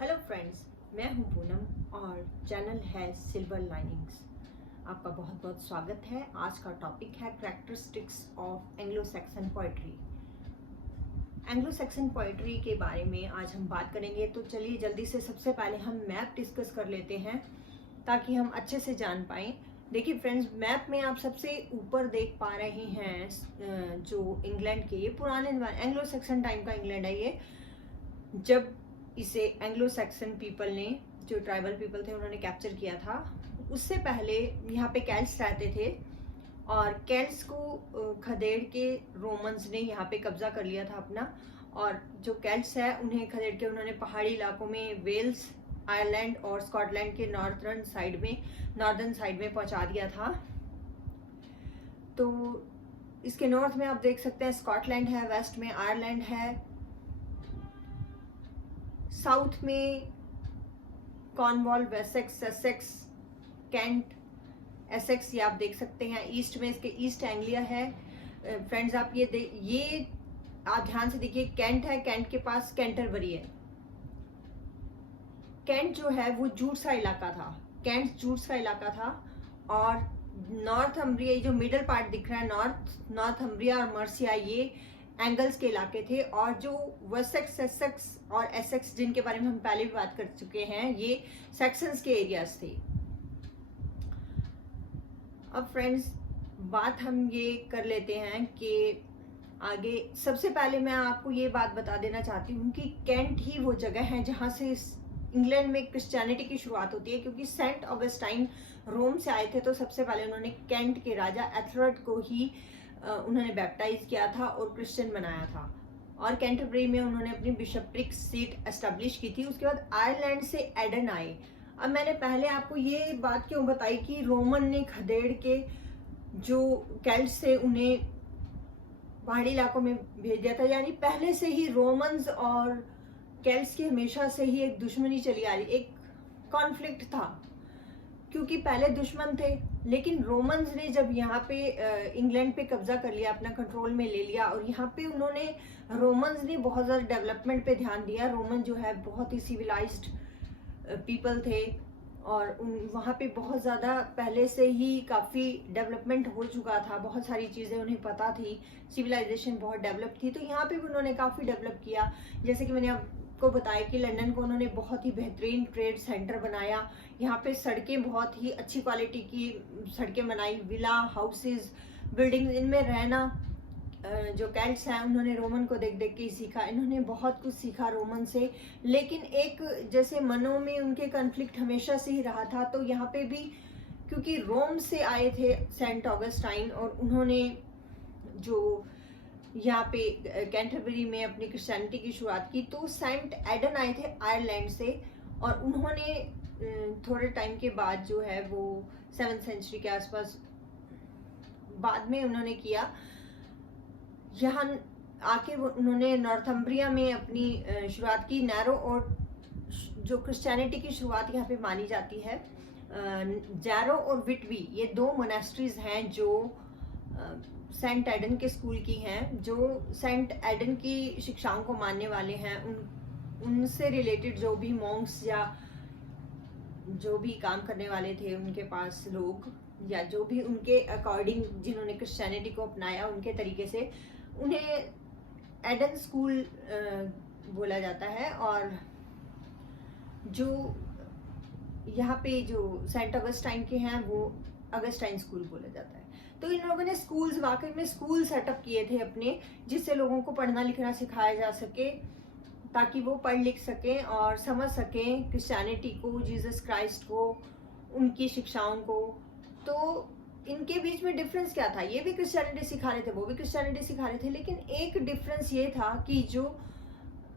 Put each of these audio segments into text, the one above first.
Hello friends, मैं हूं पूनम और चैनल है सिल्वर लाइनिंग्स। आपका बहुत बहुत स्वागत है। आज का टॉपिक है characteristics of Anglo Saxon poetry. Anglo Saxon poetry के बारे में आज हम बात करेंगे, तो चलिए जल्दी से सबसे पहले हम मैप डिस्कस कर लेते हैं ताकि हम अच्छे से जान पाएँ। देखिए फ्रेंड्स, मैप में आप सबसे ऊपर देख पा रहे हैं जो इंग्लैंड के, ये पुराने एंग्लो सैक्सन टाइम का इंग्लैंड है। ये जब इसे एंग्लो सैक्सन पीपल ने, जो ट्राइबल पीपल थे, उन्होंने कैप्चर किया था, उससे पहले यहाँ पे कैल्ट्स रहते थे और कैल्ट्स को खदेड़ के रोमन्स ने यहाँ पे कब्जा कर लिया था अपना। और जो कैल्ट्स है उन्हें खदेड़ के उन्होंने पहाड़ी इलाकों में वेल्स, आयरलैंड और स्कॉटलैंड के नॉर्दर्न साइड में पहुंचा दिया था। तो इसके नॉर्थ में आप देख सकते हैं स्कॉटलैंड है, वेस्ट में आयरलैंड है, साउथ में Cornwall, Wessex, Sussex, Kent, Essex, ये आप देख सकते हैं। ईस्ट में इसके ईस्ट एंग्लिया है। फ्रेंड्स आप ये आप ध्यान से देखिए, कैंट है, कैंट के पास कैंटरबरी है। कैंट जो है वो जूट्स का इलाका था, कैंट जूट्स का इलाका था। और नॉर्थम्ब्रिया, जो मिडल पार्ट दिख रहा है, नॉर्थम्ब्रिया और मर्सिया, ये एंगल्स के इलाके थे। और जो वेसेक्स, ससेक्स और एसेक्स, जिनके बारे में हम पहले भी बात कर चुके हैं, ये सेक्शंस के एरियाज थे। अब फ्रेंड्स बात हम ये कर लेते हैं कि आगे सबसे पहले मैं आपको ये बात बता देना चाहती हूँ कि कैंट ही वो जगह है जहाँ से इंग्लैंड में क्रिश्चियनिटी की शुरुआत होती है। क्योंकि सेंट ऑगस्टाइन रोम से आए थे, तो सबसे पहले उन्होंने कैंट के राजा एथलरेड को ही उन्होंने बैप्टाइज किया था और क्रिश्चियन बनाया था। और कैंटरबरी में उन्होंने अपनी बिशप्रिक सीट एस्टेब्लिश की थी। उसके बाद आयरलैंड से एडन आए। अब मैंने पहले आपको ये बात क्यों बताई कि रोमन ने खदेड़ के जो कैल्ट से उन्हें पहाड़ी इलाकों में भेज दिया था। यानी पहले से ही रोमन्स और कैल्ट्स की हमेशा से ही एक दुश्मनी चली आ रही, एक कॉन्फ्लिक्ट था, क्योंकि पहले दुश्मन थे। लेकिन रोमन्स ने जब यहाँ पे इंग्लैंड पे कब्जा कर लिया, अपना कंट्रोल में ले लिया, और यहाँ पे रोमन्स ने बहुत ज़्यादा डेवलपमेंट पे ध्यान दिया। रोमन जो है बहुत ही सिविलाइज्ड पीपल थे और वहाँ पे बहुत ज़्यादा पहले से ही काफ़ी डेवलपमेंट हो चुका था, बहुत सारी चीज़ें उन्हें पता थी, सिविलाइजेशन बहुत डेवलप थी। तो यहाँ पे भी उन्होंने काफ़ी डेवलप किया। जैसे कि मैंने आपको बताया कि लंदन को उन्होंने बहुत ही बेहतरीन ट्रेड सेंटर बनाया। यहाँ पे सड़कें बहुत ही अच्छी क्वालिटी की सड़कें बनाई, विला, हाउसेज, बिल्डिंग, इनमें रहना। जो कैल्ट्स हैं उन्होंने रोमन को देख देख के ही सीखा। इन्होंने बहुत कुछ सीखा रोमन से। लेकिन एक जैसे मनों में उनके कॉन्फ्लिक्ट हमेशा से ही रहा था। तो यहाँ पे भी क्योंकि रोम से आए थे सेंट ऑगस्टाइन, और उन्होंने जो यहाँ पे कैंटरबरी में अपनी क्रिश्चियनिटी की शुरुआत की, तो सेंट एडन आए थे आयरलैंड से। और उन्होंने थोड़े टाइम के बाद जो है वो 7th सेंचुरी के आसपास बाद में उन्होंने किया, यहाँ आके उन्होंने नॉर्थम्ब्रिया में अपनी शुरुआत की। नैरो और जो क्रिश्चियनिटी की शुरुआत यहाँ पे मानी जाती है, जैरो और विटवी, ये 2 मोनेस्ट्रीज हैं जो सेंट एडन के स्कूल की हैं, जो सेंट एडन की शिक्षाओं को मानने वाले हैं। उनसे रिलेटेड जो भी मॉन्क्स या जो भी काम करने वाले थे उनके पास लोग, या जो भी उनके अकॉर्डिंग जिन्होंने क्रिश्चियनिटी को अपनाया उनके तरीके से, उन्हें एडन स्कूल बोला जाता है। और जो यहाँ पे जो सेंट ऑगस्टाइन के हैं वो ऑगस्टाइन स्कूल बोला जाता है। तो इन लोगों ने स्कूल्स, वाकई में स्कूल सेटअप किए थे अपने, जिससे लोगों को पढ़ना लिखना सिखाया जा सके, ताकि वो पढ़ लिख सकें और समझ सकें क्रिश्चियनिटी को, जीसस क्राइस्ट को, उनकी शिक्षाओं को। तो इनके बीच में डिफरेंस क्या था? ये भी क्रिश्चियनिटी सिखा रहे थे, वो भी क्रिश्चियनिटी सिखा रहे थे। लेकिन एक डिफरेंस ये था कि जो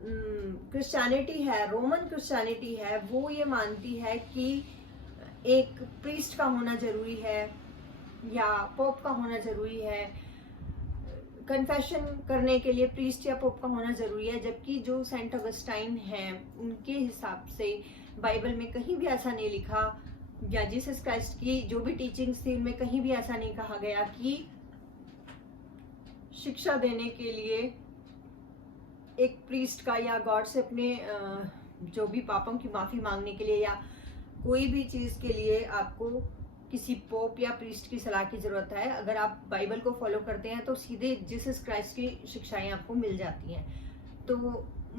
क्रिश्चियनिटी है, रोमन क्रिश्चियनिटी है, वो ये मानती है कि एक प्रीस्ट का होना जरूरी है या पोप का होना जरूरी है, कन्फेशन करने के लिए प्रीस्ट या पोप का होना जरूरी है। जबकि जो सेंट ऑगस्टाइन हैं उनके हिसाब से बाइबल में कहीं भी ऐसा नहीं लिखा, या जीसस क्राइस्ट की जो भी टीचिंग्स थी उनमें कहीं भी ऐसा नहीं कहा गया कि शिक्षा देने के लिए एक प्रीस्ट का या गॉड से अपने जो भी पापों की माफ़ी मांगने के लिए या कोई भी चीज़ के लिए आपको किसी पोप या प्रीस्ट की सलाह की ज़रूरत है। अगर आप बाइबल को फॉलो करते हैं तो सीधे जीसस क्राइस्ट की शिक्षाएं आपको मिल जाती हैं। तो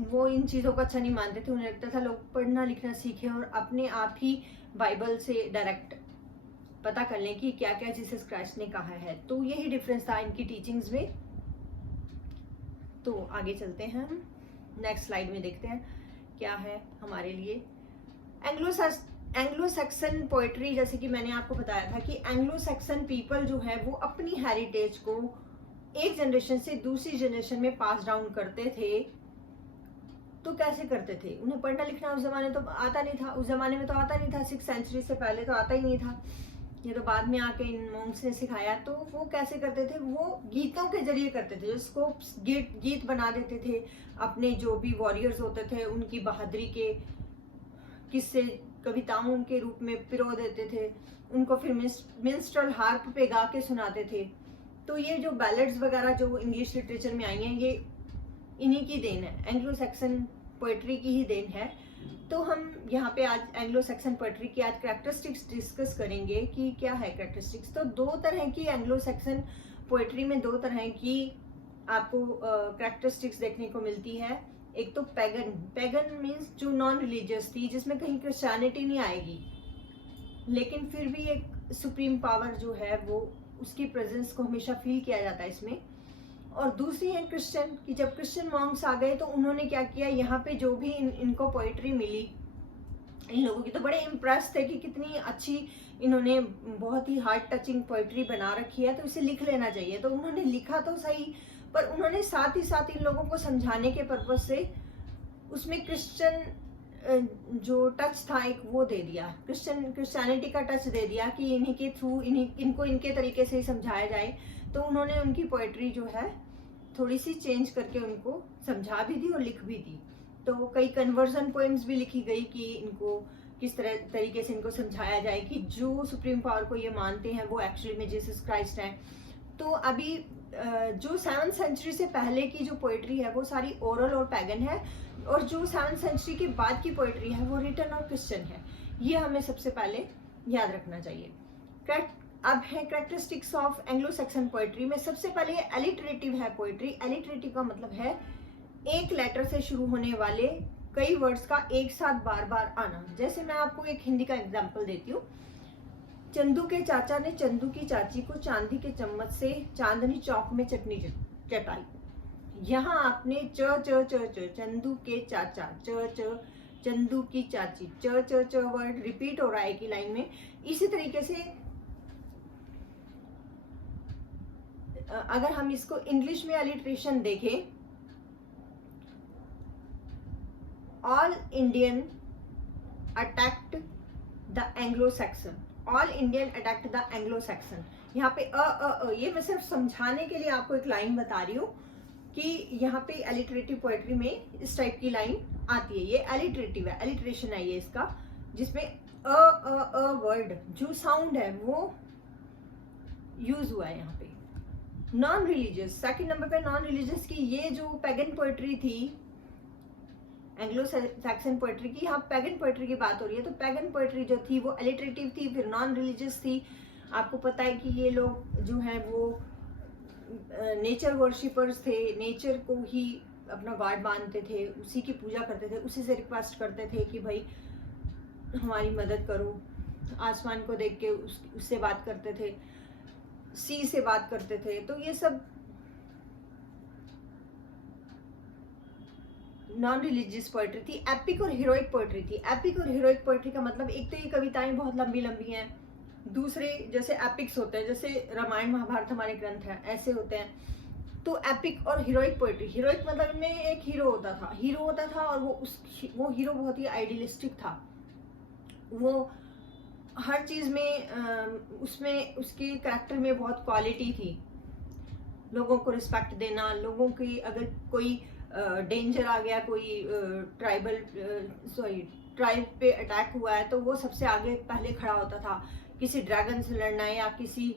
वो इन चीज़ों को अच्छा नहीं मानते थे, उन्हें लगता था लोग पढ़ना लिखना सीखें और अपने आप ही बाइबल से डायरेक्ट पता कर लें कि क्या क्या जीसस क्राइस्ट ने कहा है। तो यही डिफरेंस था इनकी टीचिंग्स में। तो आगे चलते हैं, हम नेक्स्ट स्लाइड में देखते हैं क्या है हमारे लिए एंग्लो सैक्सन पोएट्री। जैसे कि मैंने आपको बताया था कि एंग्लो सैक्सन पीपल जो है वो अपनी हेरिटेज को एक जनरेशन से दूसरी जनरेशन में पास डाउन करते थे। तो कैसे करते थे? उन्हें पढ़ना लिखना उस जमाने तो आता नहीं था, उस जमाने में तो आता नहीं था, 6th सेंचुरी से पहले तो आता ही नहीं था, ये तो बाद में आके इन मॉन्क्स ने सिखाया। तो वो कैसे करते थे? वो गीतों के जरिए करते थे, जिसको गीत बना देते थे, अपने जो भी वॉरियर्स होते थे उनकी बहादुरी के किस्से कविताओं के रूप में पिरो देते थे, उनको फिर मिन्स्ट्रल हार्प पे गा के सुनाते थे। तो ये जो बैलेड्स वगैरह जो इंग्लिश लिटरेचर में आई हैं, ये इन्हीं की देन है, एंग्लो सैक्सन पोएट्री की ही देन है। तो हम यहाँ पे आज एंग्लो सैक्सन पोएट्री की आज कैरेक्टरिस्टिक्स डिस्कस करेंगे कि क्या है कैरेक्टरिस्टिक्स। तो दो तरह की एंग्लो सैक्सन पोएट्री में दो तरह की आपको कैरेक्टरिस्टिक्स देखने को मिलती है। एक तो पैगन मीन्स जो नॉन रिलीजियस थी, जिसमें कहीं क्रिश्चियनिटी नहीं आएगी, लेकिन फिर भी एक सुप्रीम पावर जो है वो उसकी प्रेजेंस को हमेशा फील किया जाता है इसमें। और दूसरी है क्रिश्चियन, कि जब क्रिश्चियन मॉन्क्स आ गए तो उन्होंने क्या किया, यहाँ पे जो भी इनको पोइट्री मिली, इन लोगों की तो बड़े इम्प्रेस थे कि कितनी अच्छी इन्होंने बहुत ही हार्ट टचिंग पोइट्री बना रखी है, तो इसे लिख लेना चाहिए। तो उन्होंने लिखा तो सही, पर उन्होंने साथ ही साथ इन लोगों को समझाने के पर्पज से उसमें क्रिश्चियन जो टच था एक वो दे दिया, क्रिश्चियनिटी का टच दे दिया कि इन्हीं के थ्रू इनको इनके तरीके से ही समझाया जाए। तो उन्होंने उनकी पोएट्री जो है थोड़ी सी चेंज करके उनको समझा भी दी और लिख भी दी। तो कई कन्वर्जन पोएम्स भी लिखी गई कि इनको किस तरीके से इनको समझाया जाए कि जो सुप्रीम पावर को ये मानते हैं वो एक्चुअली में जीसस क्राइस्ट है। तो अभी जो 7th सेंचुरी से पहले की जो पोएट्री है वो सारी ओरल और पैगन है, और जो 7th सेंचुरी के बाद की पोएट्री है वो रिटन और क्रिश्चियन है। ये हमें सबसे पहले याद रखना चाहिए। अब है characteristics of Anglo Saxon poetry में। सबसे पहले एलिटरेटिव है पोएट्री। एलिटरेटिव का मतलब है एक लेटर से शुरू होने वाले कई वर्ड्स का एक साथ बार बार आना। जैसे मैं आपको एक हिंदी का एग्जाम्पल देती हूँ। चंदू के चाचा ने चंदू की चाची को चांदी के चम्मच से चांदनी चौक में चटनी चटाई। यहाँ आपने च च च च चंदू के चाचा, च च चंदू की चाची, च च च वर्ड रिपीट हो रहा है एक ही लाइन में। इसी तरीके से अगर हम इसको इंग्लिश में अलिट्रेशन देखें, all Indian attacked the Anglo Saxon, all Indian attacked the Anglo Saxon. यहाँ पे ये मैं सिर्फ समझाने के लिए आपको एक लाइन बता रही हूँ कि यहाँ पे एलिटरेटिव पोएट्री में इस टाइप की लाइन आती है। ये एलिटरेटिव है, एलिट्रेशन है ये इसका, जिसमें वर्ड जो साउंड है वो यूज हुआ है यहाँ पे। नॉन रिलीजियस, सेकंड नंबर पे नॉन रिलीजियस की ये जो पैगन पोएट्री थी, एंग्लो सैक्सन पोएट्री की, यहाँ पैगन पोएट्री की बात हो रही है। तो पैगन पोएट्री जो थी वो एलिटरेटिव थी, फिर नॉन रिलीजियस थी। आपको पता है कि ये लोग जो हैं वो नेचर वर्शिपर्स थे, नेचर को ही अपना गॉड मानते थे, उसी की पूजा करते थे, उसी से रिक्वेस्ट करते थे कि भाई हमारी मदद करो। आसमान को देख के उससे बात करते थे, सी से बात करते थे। तो ये सब नॉन रिलीजियस पोएट्री थी। एपिक और हीरोइक पोएट्री थी। एपिक और हीरोइक पोएट्री का मतलब, एक तो ये कविताएं बहुत लंबी लंबी हैं, दूसरे जैसे एपिक्स होते हैं, जैसे रामायण महाभारत हमारे ग्रंथ हैं, ऐसे होते हैं। तो एपिक और हीरोइक पोएट्री, हीरोइक मतलब में एक हीरो होता था और वो हीरो बहुत ही आइडियलिस्टिक था। वो हर चीज में उसमें उसके कैरेक्टर में बहुत क्वालिटी थी। लोगों को रिस्पेक्ट देना, लोगों की अगर कोई डेंजर आ गया, कोई ट्राइब पे अटैक हुआ है, तो वो सबसे आगे पहले खड़ा होता था। किसी ड्रैगन से लड़ना है या किसी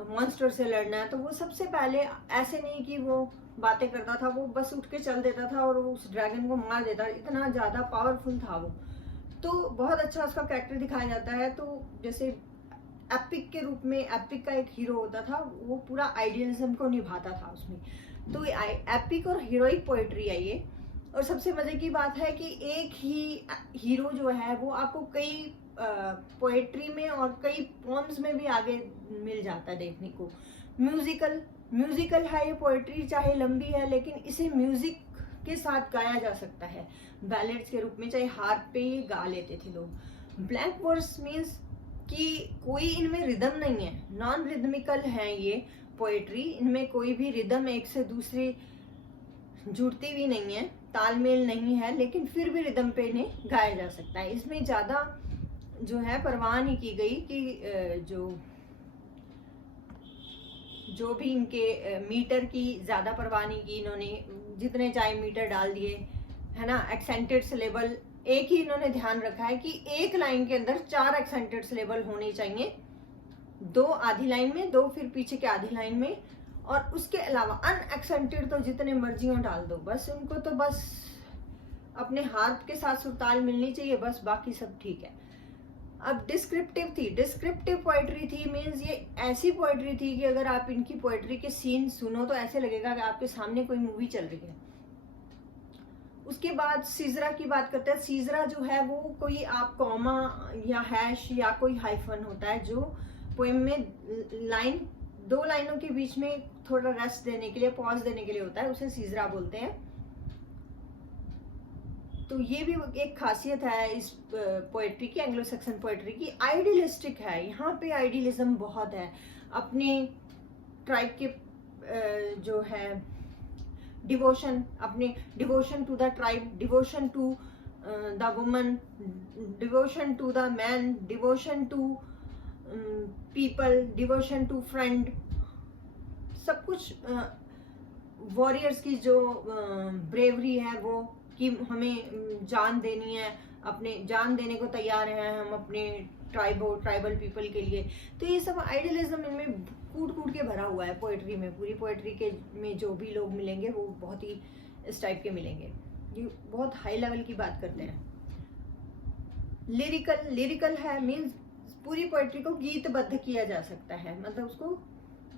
मॉन्स्टर से लड़ना है, तो वो सबसे पहले, ऐसे नहीं कि वो बातें करता था, वो बस उठ के चल देता था और उस ड्रैगन को मार देता, इतना ज़्यादा पावरफुल था वो। तो बहुत अच्छा उसका कैरेक्टर दिखाया जाता है। तो जैसे एपिक के रूप में, एपिक का एक हीरो होता था, वो पूरा आइडियलिज्म को निभाता था उसमें। तो एपिक और हीरोइक पोएट्री है ये। और सबसे मजे की बात है कि एक ही हीरो जो है वो आपको कई पोएट्री में और कई पोम्स में भी आगे मिल जाता है देखने को। म्यूजिकल है ये पोएट्री, चाहे लंबी है लेकिन इसे म्यूजिक के साथ गाया जा सकता है, बैलेड्स के रूप में, चाहे हार्प पे ये गा लेते थे लोग। ब्लैंक वर्स मीन्स कि कोई इनमें रिदम नहीं है, नॉन रिदमिकल है ये पोएट्री, इनमें कोई भी रिदम एक से दूसरे जुड़ती भी नहीं है, तालमेल नहीं है, लेकिन फिर भी रिदम पे इन्हें गाया जा सकता है। इसमें ज़्यादा जो है परवाह नहीं की गई कि जो भी इनके मीटर की ज़्यादा परवाह नहीं की इन्होंने, जितने चाहे मीटर डाल दिए, है ना। एक्सेंटेड सिलेबल एक ही इन्होंने ध्यान रखा है कि एक लाइन के अंदर 4 एक्सेंटेड सिलेबल होने चाहिए, 2 आधी लाइन में, 2 फिर पीछे के आधी लाइन में, और उसके अलावा अनएक्सेंटेड तो जितने मर्जी हो डाल दो, बस उनको तो बस अपने हार्प के साथ सुरताल मिलनी चाहिए, बस बाकी सब ठीक है। अब डिस्क्रिप्टिव थी, डिस्क्रिप्टिव पोएट्री थी मीन्स ये ऐसी पोएट्री थी कि अगर आप इनकी पोएट्री के सीन सुनो तो ऐसे लगेगा कि आपके सामने कोई मूवी चल रही है। उसके बाद सीजरा की बात करते हैं। सीजरा जो है वो कोई आप कॉमा या हैश या कोई हाइफन होता है जो पोएम में लाइन, 2 लाइनों के बीच में थोड़ा रेस्ट देने के लिए, पॉज देने के लिए होता है, उसे सीजरा बोलते हैं। तो ये भी एक खासियत है इस पोएट्री की, एंग्लो सैक्सन पोएट्री की, आइडियलिस्टिक है। यहाँ पे आइडियलिज्म बहुत है, अपने ट्राइब के जो है डिवोशन, अपने devotion to the tribe, devotion to the woman, devotion to the man, devotion to people, devotion to friend, सब कुछ वॉरियर्स की जो ब्रेवरी है वो, कि हमें जान देनी है, अपने जान देने को तैयार हैं हम अपने ट्राइबल पीपल के लिए। तो ये सब आइडियलिज्म इनमें कूट कूट के भरा हुआ है पोएट्री में। पूरी पोएट्री के में जो भी लोग मिलेंगे वो बहुत ही इस टाइप के मिलेंगे, ये बहुत हाई लेवल की बात करते हैं। लिरिकल है मीन्स पूरी पोएट्री को गीतबद्ध किया जा सकता है, मतलब उसको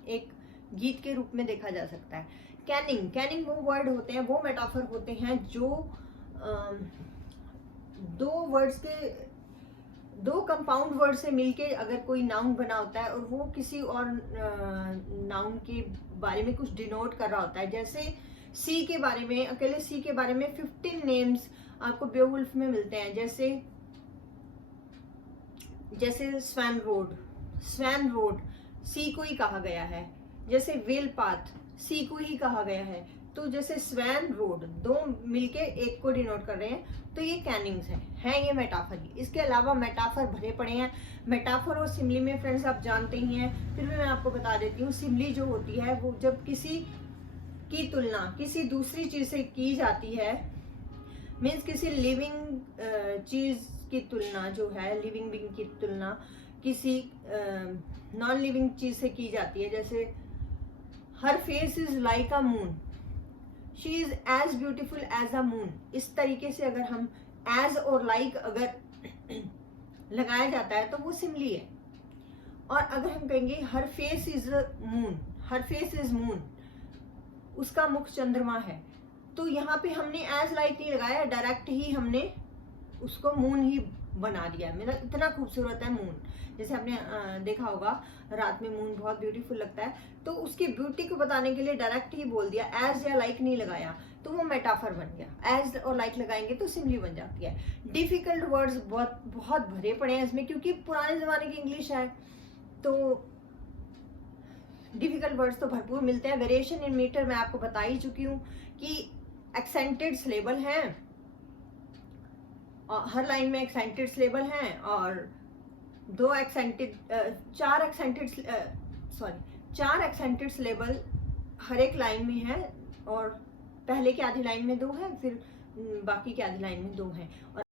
एक गीत के रूप में देखा जा सकता है। कैनिंग वो वर्ड होते हैं, वो मेटाफर होते हैं जो 2 कंपाउंड वर्ड से मिलके अगर कोई नाउन बना होता है और वो किसी और नाउन के बारे में कुछ डिनोट कर रहा होता है। जैसे सी के बारे में, अकेले सी के बारे में 15 नेम्स आपको बेवुल्फ में मिलते हैं। जैसे स्वैन रोड सी को ही कहा गया है। जैसे वेल पाथ सी को ही कहा गया है। तो जैसे स्वैन रोड, 2 मिलके एक को डिनोट कर रहे हैं, तो ये कैनिंग्स हैं ये मेटाफर ही। इसके अलावा मेटाफर भरे पड़े हैं। मेटाफर और सिमली में फ्रेंड्स आप जानते ही हैं, फिर भी मैं आपको बता देती हूँ। सिमली जो होती है वो जब किसी की तुलना किसी दूसरी चीज से की जाती है, मीन्स किसी लिविंग चीज की तुलना जो है, लिविंग बीइंग की तुलना किसी नॉन लिविंग चीज से की जाती है। जैसे her face is like a moon, she is as beautiful as a moon. इस तरीके से अगर हम एज और लाइक अगर लगाया जाता है तो वो सिमली है। और अगर हम कहेंगे हर फेस इज मून, उसका मुख चंद्रमा है, तो यहाँ पे हमने एज लाइक नहीं लगाया, डायरेक्ट ही हमने उसको मून ही बना दिया। मेरा इतना खूबसूरत है मून, जैसे आपने देखा होगा रात में मून बहुत ब्यूटीफुल लगता है, तो उसकी ब्यूटी को बताने के लिए डायरेक्ट ही बोल दिया, एज या लाइक नहीं लगाया, तो वो मेटाफर बन गया। एज और लाइक लगाएंगे तो सिमली बन जाती है। डिफिकल्ट वर्ड्स बहुत भरे पड़े हैं इसमें, क्योंकि पुराने जमाने की इंग्लिश है तो डिफिकल्ट वर्ड्स तो भरपूर मिलते हैं। वेरिएशन इन मीटर मैं आपको बता ही चुकी हूँ कि एक्सेंटेड सिलेबल हैं, हर लाइन में एक्सेंटेड सिलेबल हैं, और 4 एक्सेंटेड सिलेबल हर एक लाइन में है, और पहले की आधी लाइन में 2 है, फिर बाकी की आधी लाइन में 2 है। और